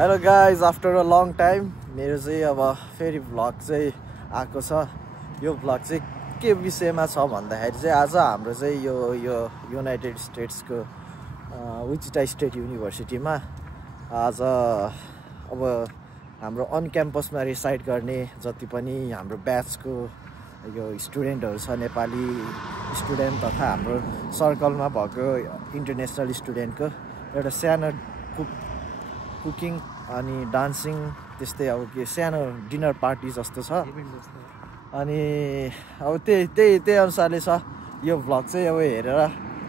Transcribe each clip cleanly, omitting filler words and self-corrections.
Hello guys, after a long time मेरो चाहिँ अब फेरि भ्लग चाहिँ आएको छ। यो भ्लग चाहिँ के विषयमा छ भन्दाखेरि चाहिँ आज हाम्रो चाहिँ यो युनाइटेड स्टेट्सको विचिटा स्टेट युनिभर्सिटीमा आज अब हाम्रो अन क्याम्पसमा रिसाइड गर्ने जति पनि हाम्रो ब्याचको यो स्टुडेन्टहरू छ, नेपाली स्टुडेन्ट तथा हाम्रो सर्कलमा भएको इन्टरनेसनल स्टुडेन्टको एउटा सानो कुकिङ अनि डान्सिङ त्यस्तै अब के सानो डिनर पार्टी जस्तो छ। अनि अब त्यही अनुसारले छ यो भ्लग चाहिँ। अब हेरेर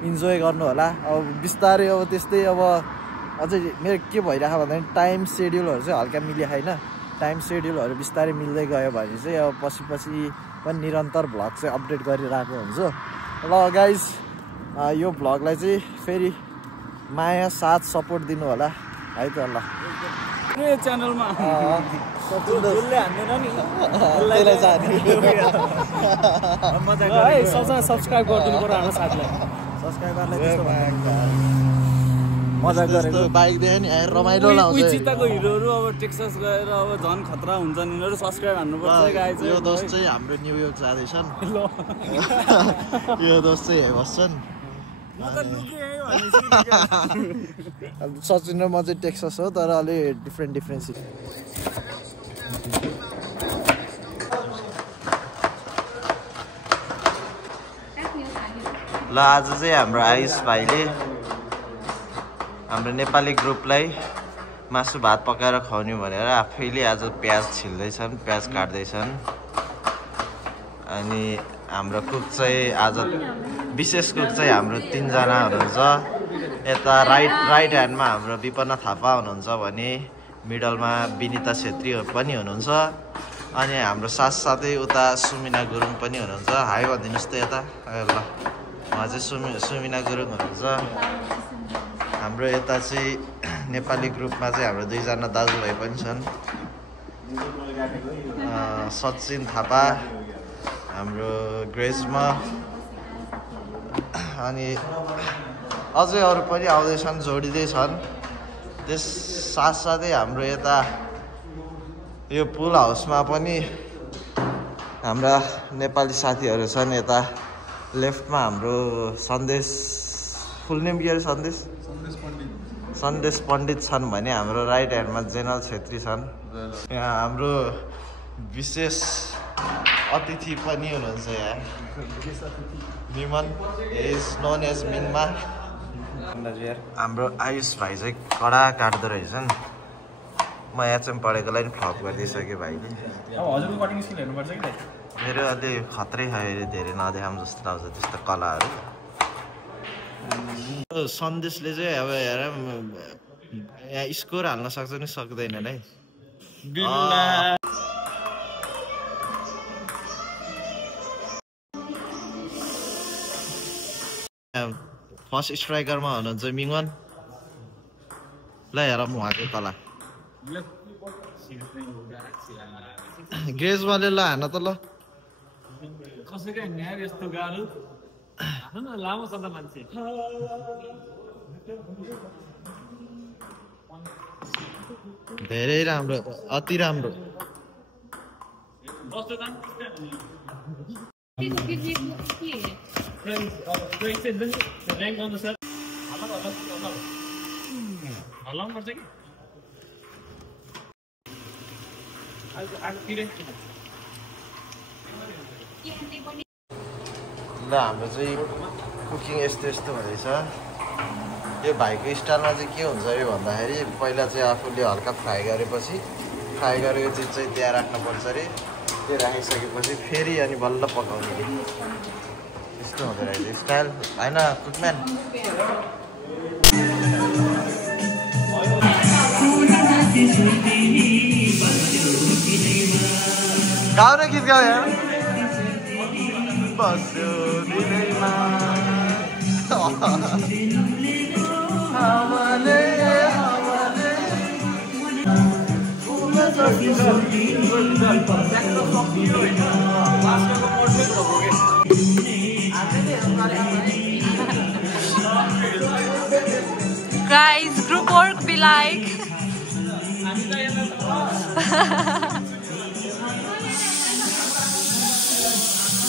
इन्जोय गर्नु होला। अब बिस्तारै अब त्यस्तै अब अझै मेरो के भइरहेको भन्दाखेरि टाइम सेड्युलहरू चाहिँ हल्का मिले छैन। टाइम सेड्युलहरू बिस्तारै मिल्दै गयो भने चाहिँ अब पछि पनि निरन्तर भ्लग चाहिँ अपडेट गरिरहेको हुन्छु। ल गाइज, यो भ्लगलाई चाहिँ फेरि माया साथ सपोर्ट दिनु होला है त। ल च्यानलमा सब्सक्राइब गरिदिनु पर्यो हाम्रो साथीलाई। मजा गरेको बाइक देख्यो नि रमाइलो लाउँछ। विचिताको हिरोहरू अब टेक्सास गएर अब झन् खतरा हुन्छन् यिनीहरू। सब्सक्राइब हान्नुपर्छ गाइज। यो दोस्त चाहिँ हाम्रो न्युयोर्क जाँदैछन्। यो दोस्त चाहिँ हेर्न बस्छन्। सचिन र म चाहिँ टेक्सास हो, तर अलि डिफ्रेन्ट सिटी। ल आज चाहिँ हाम्रो आयुष भाइले हाम्रो नेपाली ग्रुपलाई मासु भात पकाएर खुवाउने भनेर आफैले आज प्याज छिल्दैछन्, प्याज काट्दैछन्। अनि हाम्रो कुक चाहिँ आज विशेष कुक चाहिँ हाम्रो 3 जना हुनुहुन्छ। यता राइट ह्यान्डमा हाम्रो विपन्ना थापा हुनुहुन्छ भने मिडलमा विनिता छेत्री पनि हुनुहुन्छ। अनि हाम्रो साथसाथै उता सुमिना गुरुङ पनि हुनुहुन्छ। हाई भनिदिनुहोस् त यता। ल उहाँ चाहिँ सुमिना गुरुङ हुनुहुन्छ। हाम्रो यता चाहिँ नेपाली ग्रुपमा चाहिँ हाम्रो 2 जना दाजुभाइ पनि छन्, सचिन थापा हाम्रो ग्रेजमा, अनि अझै अरू पनि आउँदैछन्, जोडिँदैछन्। त्यस साथसाथै हाम्रो यता यो पुल हाउसमा पनि हाम्रा नेपाली साथीहरू छन्। यता लेफ्टमा हाम्रो सन्देश, फुल नेम के अरे? सन्देश पण्डित छन् भने हाम्रो राइट ह्यान्डमा जेनल छेत्री छन्। यहाँ हाम्रो विशेष अतिथि पनि हुनुहुन्छ। यहाँ मिमन इज नोन एज मिनमा। हाम्रो आयुष भाइ चाहिँ कडा काट्दो रहेछन्। म यहाँ चाहिँ पढेकोलाई पनि फ्लप गरिदिइसकेँ भाइले। मेरो अलि खत्रै छ, धेरै नदेखाम जस्तो लाग्छ त्यस्तो कलाहरू। सन्देशले चाहिँ अब हेर यहाँ स्कोर हाल्न सक्छ नि सक्दैनन् है। फर्स्ट स्ट्राइकरमा हुनुहुन्छ मिङवन। ल हेर म उहाँको कला। ग्रेजवाले ल हान त ल। धेरै राम्रो, अति राम्रो। ल हाम्रो चाहिँ कुकिङ यस्तो यस्तो हुँदैछ। यो भाइको स्टाइलमा चाहिँ के हुन्छ अरे भन्दाखेरि पहिला चाहिँ आफूले हल्का फ्राई गरेपछि फ्राई गरेको चिज चाहिँ त्यहाँ राख्नुपर्छ अरे। त्यो राखिसकेपछि फेरि अनि बल्ल पकाउने कि यस्तो हुँदो रहेछ स्टाइल होइन कुकम्यान। गाउँ न गीत गाउँ यार। बस्यो दिनैमा हावाले Guys, group work be like.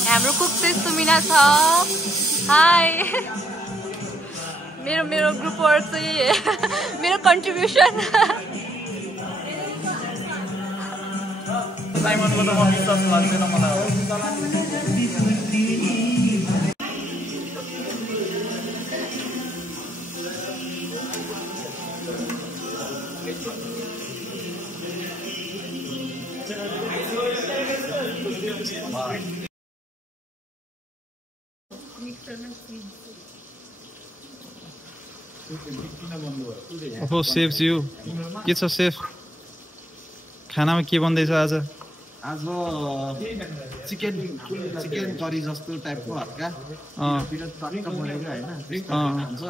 हाम्रो कुक चाहिँ सुमिना छ। हाई मेरो ग्रुप वर्क चाहिँ मेरो कन्ट्रिब्युसन। साइमनको त म विश्वास लाग्दैन मलाई। ओहो सेफज्यू के छ सेफ? खानामा के बन्दैछ आज? आज चिकन करी जस्तो टाइपको हल्का टक्क बनेको होइन हुन्छ।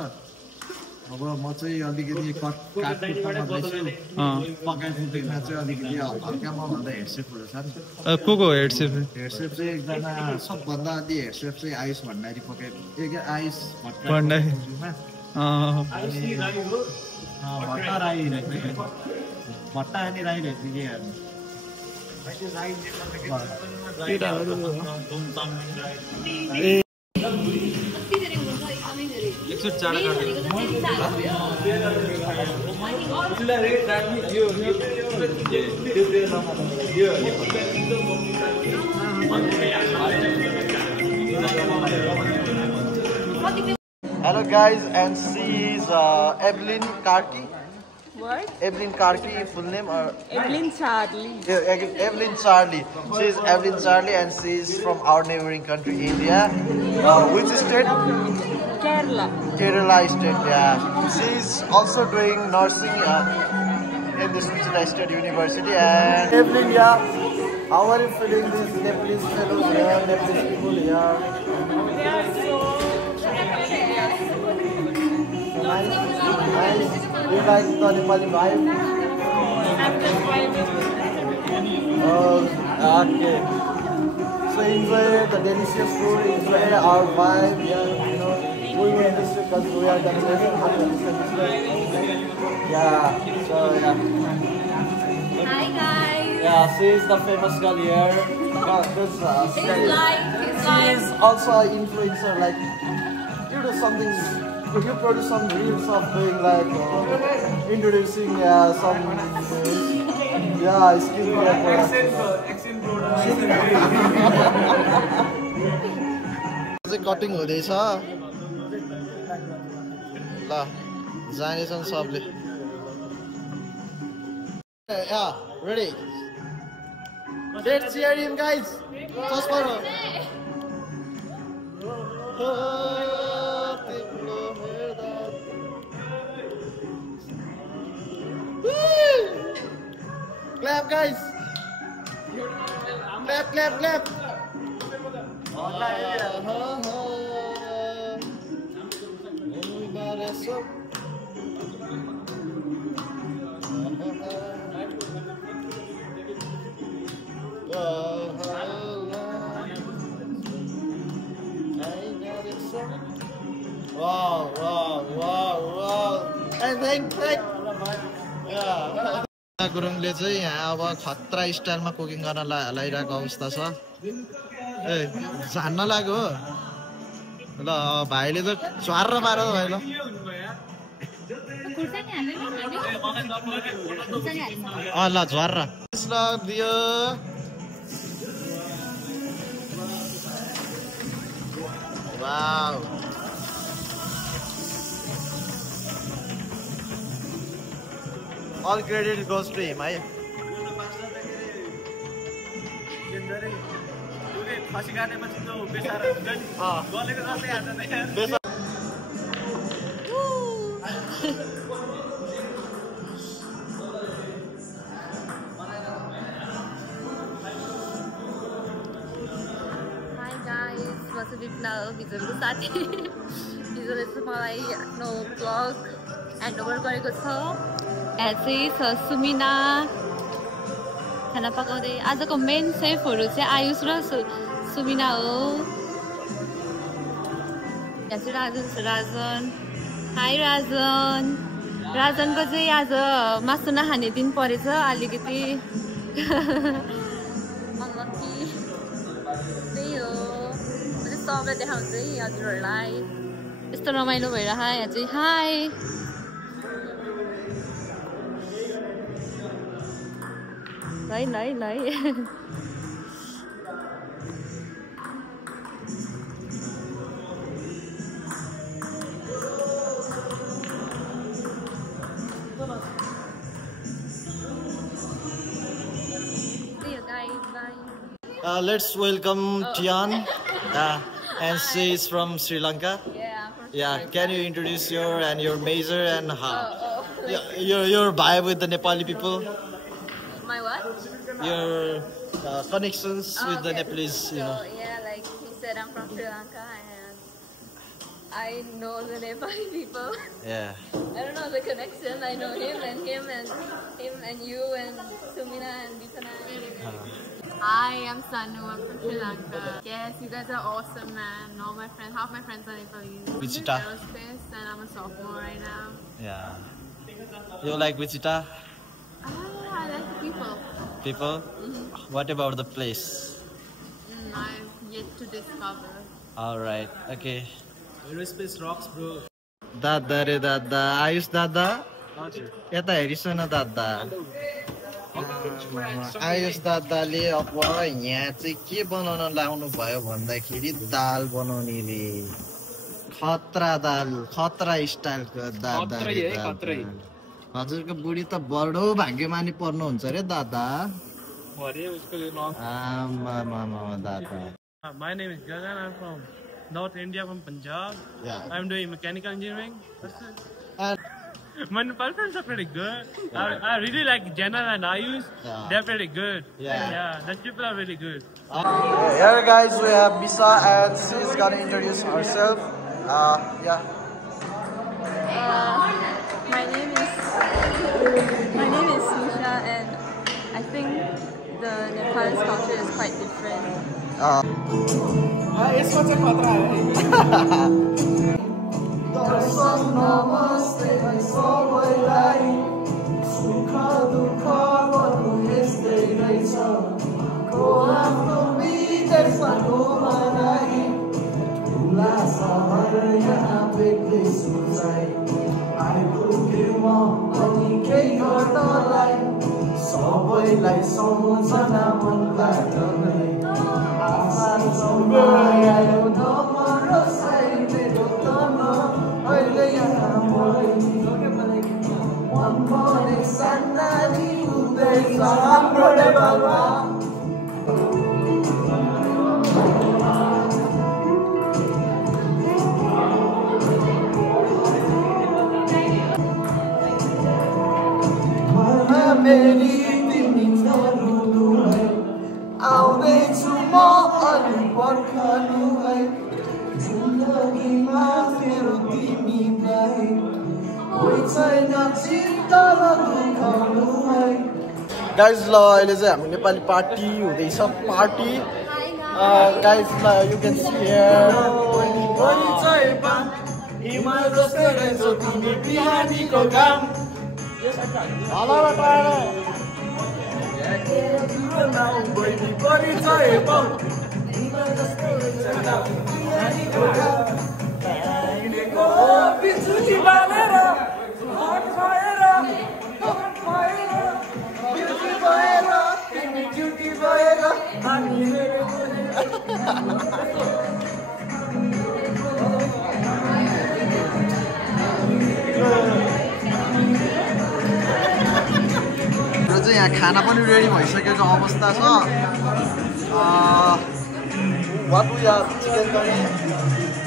अब म चाहिँ अलिकति काटकुटमा गर्दैछु। पकाइफुटीमा चाहिँ अलिकति हल्का मभन्दा हेडसेफहरू छ नि। को हेडसेफ? हेडसेफ चाहिँ एकजना सबभन्दा अलि हेडसेफ चाहिँ आयुष भण्डारी आयुष भट्टा राई भट्टा अनि राई रहेछ कि Hello guys, and she is Evelyn Karki. What? Evelyn Karki, full name or? Evelyn Charlie. Yeah, Evelyn Charlie. She is Evelyn Charlie and she is from our neighboring country, India. Which state? Kerala. Kerala state, yeah. She is also doing nursing in the Switzerland State University. And Evelyn, yeah, how are you feeling these Nepalese fellows here, Nepalese people here? They are so Nice. You like the Nepali vibe? I'm just vibing. Okay. So enjoy the delicious food, enjoy our vibe. Yeah, you know, we will miss you because we are gonna miss you. Yeah. So yeah. Hi guys. Yeah, she is the famous girl here. She is also an influencer. Like you do something. You produce some reels of doing like introducing some skincare products. Cutting हुँदैछ ल जानेछन् सबले Yeah, ready. Let's cheer him guys. Just for Clap guys. Clap. Wow. And thank. Yeah. गुरुङले चाहिँ यहाँ अब खतरा स्टाइलमा cooking गर्न लागिरहेको अवस्था छ। ए जान्न लाग्यो हो ल भाइले त ज्वार मार भाइ ल ल ज्वार Best luck, dear. Wow. All credit goes to him, right? Hi guys, म चाहिँ विपना हो, भिजुअलको साथी। भिजुअलले चाहिँ मलाई आफ्नो ब्लग ह्यान्ड ओभर गरेको छ। यहाँ चाहिँ छ सुमिना खाना पकाउँदै। आजको मेन सेफहरू चाहिँ आयुष र सुमिना हो। यहाँ चाहिँ राजन छ, राजन। हाई राजन। राजनको चाहिँ आज मासु नखाने दिन परेछ अलिकति। अनलकी त्यही हो। म चाहिँ सबलाई देखाउँछु है हजुरहरूलाई। यस्तो रमाइलो भइरहेको यहाँ चाहिँ। हाई ल Let's welcome Tian, and she is from Sri Lanka. Yeah, I'm from Sri Yeah, Lanka. can you introduce your major and how your vibe with the Nepali people, My what? your connections with the Okay. Nepalese, So, yeah, like he said, I'm from Sri Lanka and I know the Nepali people. Yeah. I don't know the connection. I know him and you and Sumina and Deepana. Hi, I'm Sanu. I'm from Sri Lanka. Yes, you guys are awesome, man. All my friends, half my friends are Nepalese. Wichita. Aerospace, and I'm a sophomore right now. Yeah. You like Wichita? I like the people. People? What about the place? I've yet to discover. Alright, okay. Aerospace rocks, bro. Dada re dada, Ayush dada? Yata हेरिसो न दादा आयुष दादाले अब यहाँ चाहिँ के बनाउन लाउनु भयो भन्दाखेरि दाल बनाउने रे खतरा दाल खतरा स्टाइलको दादा हजुरको बुढी त बडो भाग्यमानी पर्नुहुन्छ रे दादा दादा My name is Gagan. I'm from North India, from Punjab. Yeah. I'm doing mechanical engineering. And My friends are pretty good. I really like Jenna and Ayush. Yeah. They're pretty good. Yeah. The people are really good. here guys we have Bisa and she's gonna introduce herself. Yeah. My name is Nisha, and I think the Nepalese culture is quite different. Guys, अहिले चाहिँ हाम्रो Nepali party हुँदैछ party guys you can see here duty भएर चाहिँ यहाँ खाना पनि ready भइसकेको अवस्था छ वाटु या चिकन करी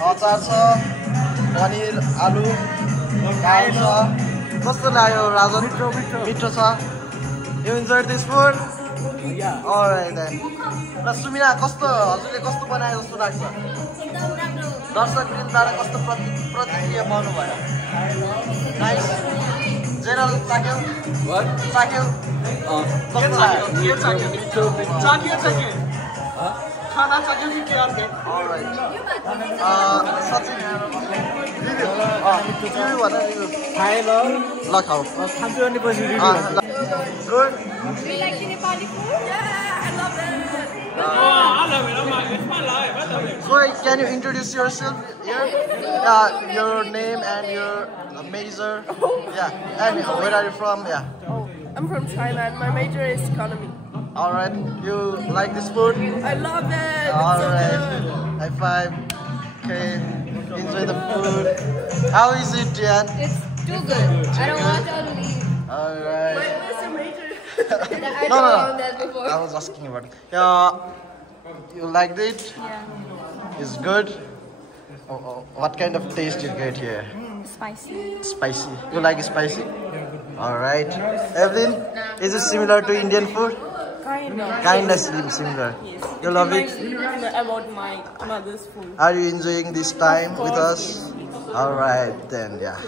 अचार छ पनिर आलु दाल छ कस्तो लाग्यो राजन मिठो छ you enjoy this food alright then र सुमिना कस्तो हजुरले कस्तो बनायो जस्तो लाग्छ दर्शक वृन्दबाट कस्तो प्रतिक्रिया पाउनु भयो नाइस जेनरल चाक्यो चाक्यो कस्तो लाग्यो खाना चाक्यो कि के अर्कै अलराइट सचिन रिभ्यू भन रिभ्यू खाए ल खाऊ खान्छु अनि पछि review good You like the Nepali food? Yeah, I love it. I love it. It's my life. I love it. So, can you introduce yourself here? Your name and your major. Yeah, and where are you from? Yeah. Oh, I'm from China and my major is economy. All right. You like this food? I love it. All It's right. so good. High five. Okay. Enjoy the food. How is it, Jan? It's too good. I don't want to leave. All right. Wait, where's your major? I No. found that before. I was asking about it. You liked it? Yeah. It's good. Oh, what kind of taste you get here? Spicy. Spicy. You like spicy? All right. Evelyn, is it similar to Indian food? Kind of similar. Yes. You love it? Remember about my mother's food. Are you enjoying this time with us? All right then, yeah.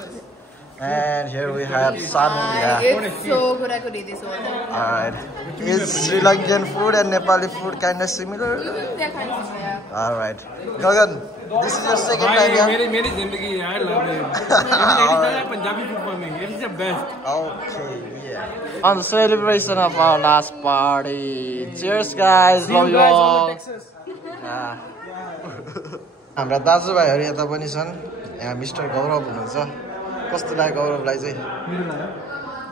And here we have Sanu. Yeah. It's so good. I could eat this all day. All right. Is Sri Lankan food and Nepali food kind of similar? They're kind of similar. All right. Gagan, this is your second time, yeah? मेरी जिंदगी I love it. Punjabi food for me. It's the best. Okay, yeah. On the celebration of our last party. Cheers, guys. Love you all. हाम्रा दाजुभाइहरू यता पनि छन् यहाँ mister गौरव हुनुहुन्छ कस्तो लाग्यो गौरवलाई चाहिँ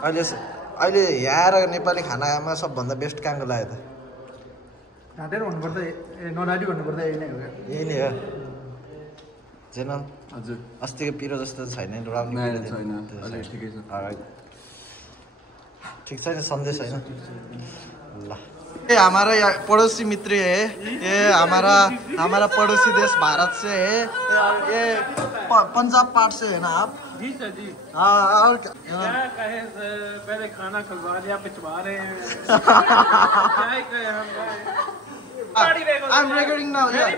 अहिले यहाँ आएर नेपाली खानामा सबभन्दा बेस्ट कामको लाग्यो त ढाँटेर भन्नुपर्दा नडाडी भन्नुपर्दा यही नै हो यही नै हो जेनल हजुर अस्तिको पिरो जस्तो छैन राउन्ड छैन ठिकै छ ठिक छैन सन्देश होइन ल ये हमारा पड़ोसी मित्र है ये हमारा पड़ोसी देश भारत से है ये पंजाब पार्ट से है ना आप जी सर जी हाँ और क्या कहे पहले खाना खिलवा दिया पिछवा रहे हैं I'm recording now yeah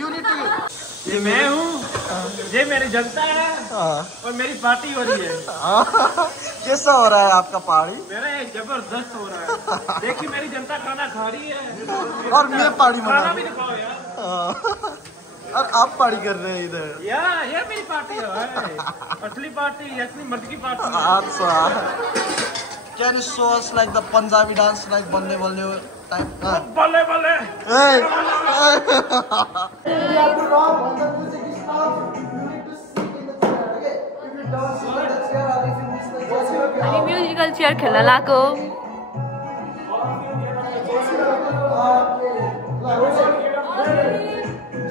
you need to ये मैं हूँ ये मेरी जनता है और मेरी पार्टी हो रही है कैसा हो रहा है आपका पार्टी मेरा ये जबरदस्त हो रहा है देखिए मेरी जनता खाना खा रही है और मैं पार्टी मना खाना भी दिखाओ यार और आप पार्टी कर रहे हैं इधर यार ये मेरी पार्टी है असली पार्टी असली मर्द की पार्टी अच्छा Can you show us like the Punjabi dance like balle balle type? Balle balle. Hey. You have to rock on the music is stop. You need to sit in the chair. Okay. If you don't sit in the chair or if you miss the chair. अनि musical chair खेल्न लाग्यो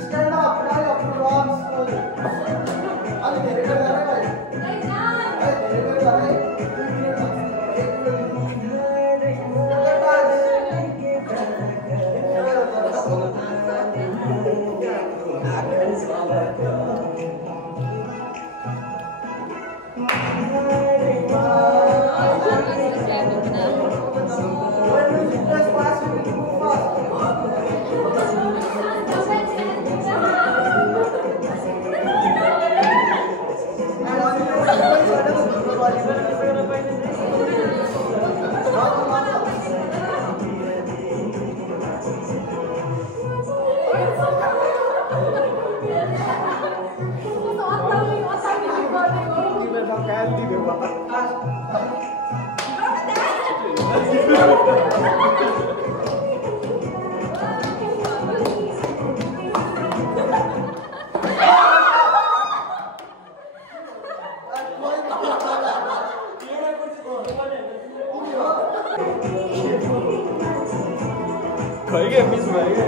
Stand up, try up to rock slowly. Ali mere ko hai bhai. खैके miss भयो के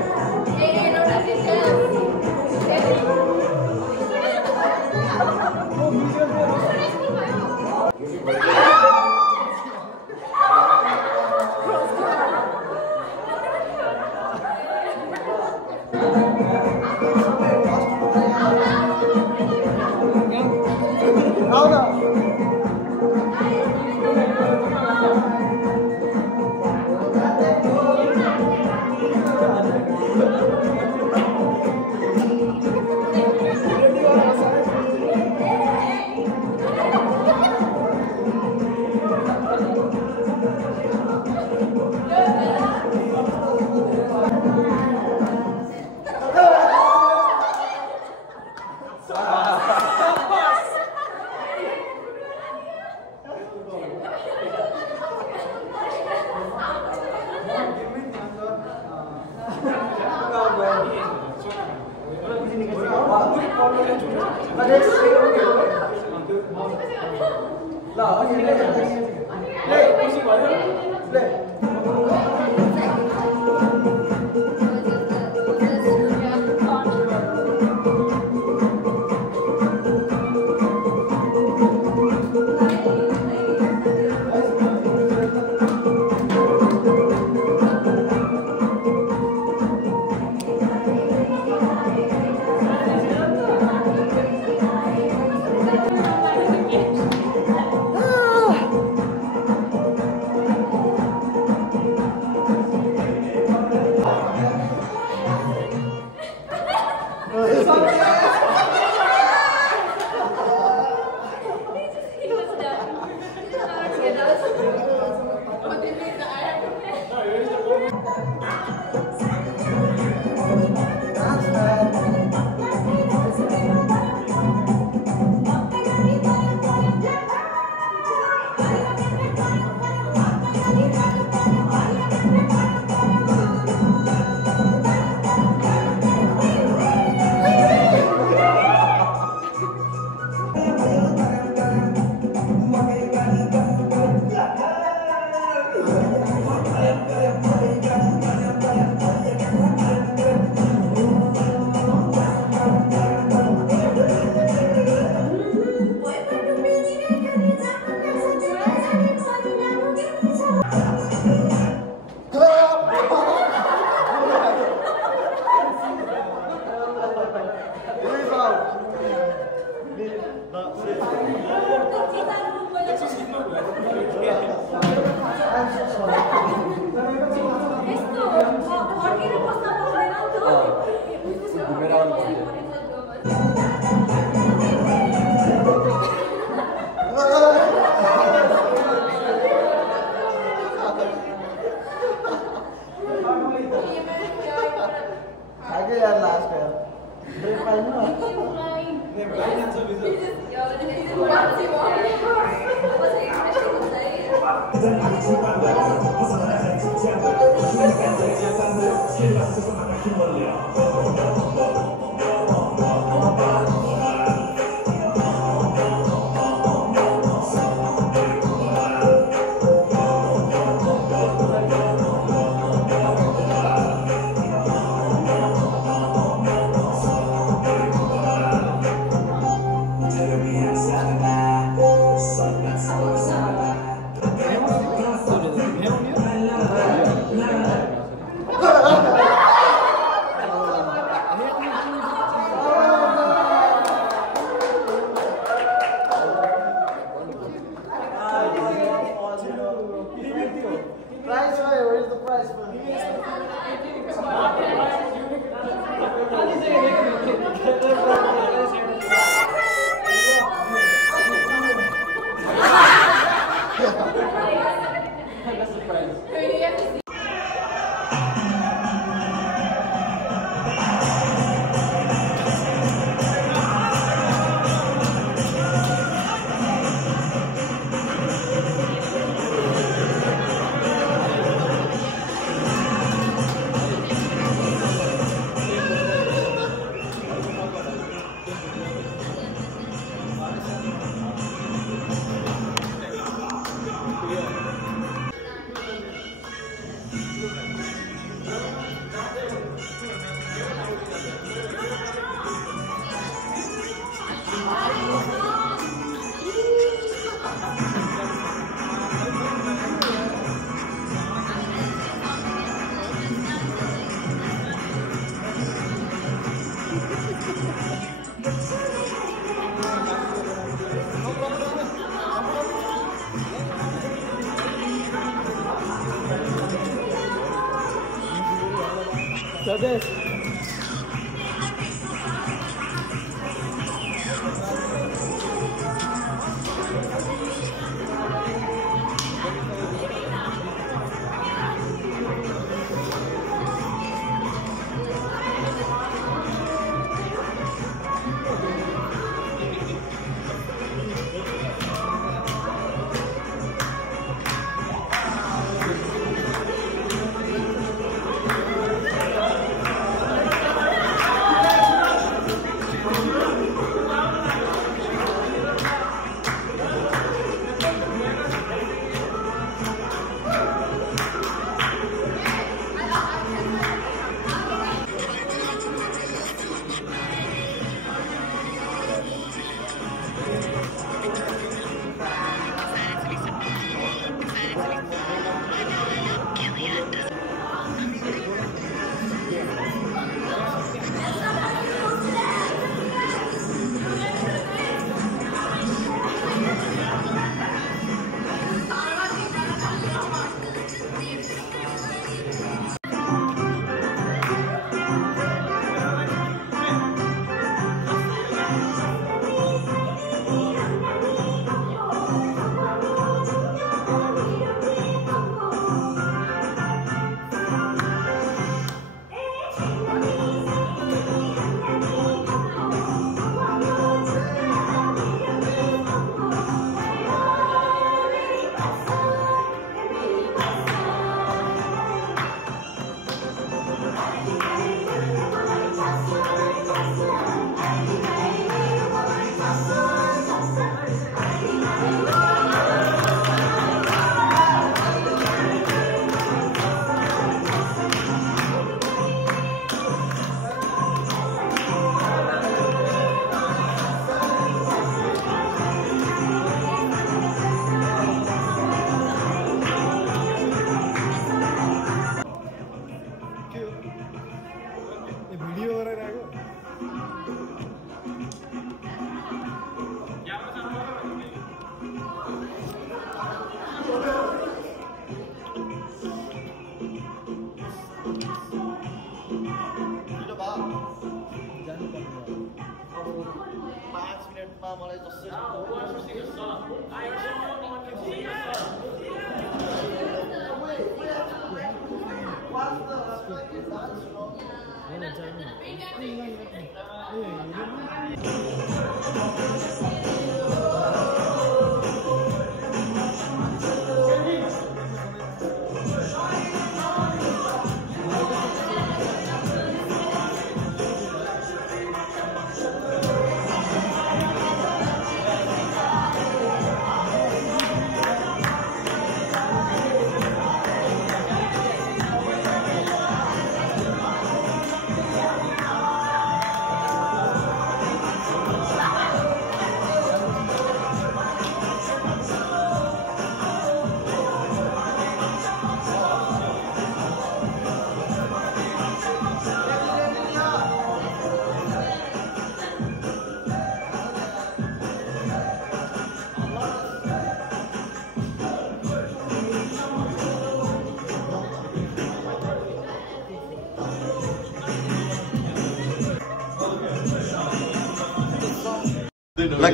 ल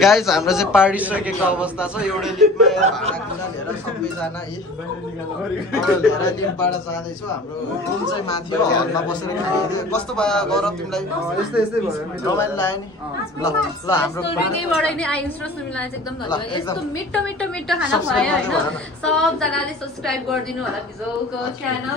guys हाम्रो चाहिँ party सकेको अवस्था छ। एउटै लिपमा भाँडाकुँडा लिएर सबैजना लिएर लिपबाट जाँदैछु। हाम्रो रुम चाहिँ माथि हो, हलमा बसेर खाइदियो। कस्तो भयो गरम तिमीलाई? यस्तै भयो, रमाइलो लाग्यो नि। ल ल हाम्रो हृदयबाट नै आयुष र सुमिलालाई चाहिँ एकदम धन्यवाद। यस्तो मिठो मिठो मिठो खाना खुवायो होइन। सबजनाले सब्सक्राइब गरिदिनु होला भिजोको च्यानल।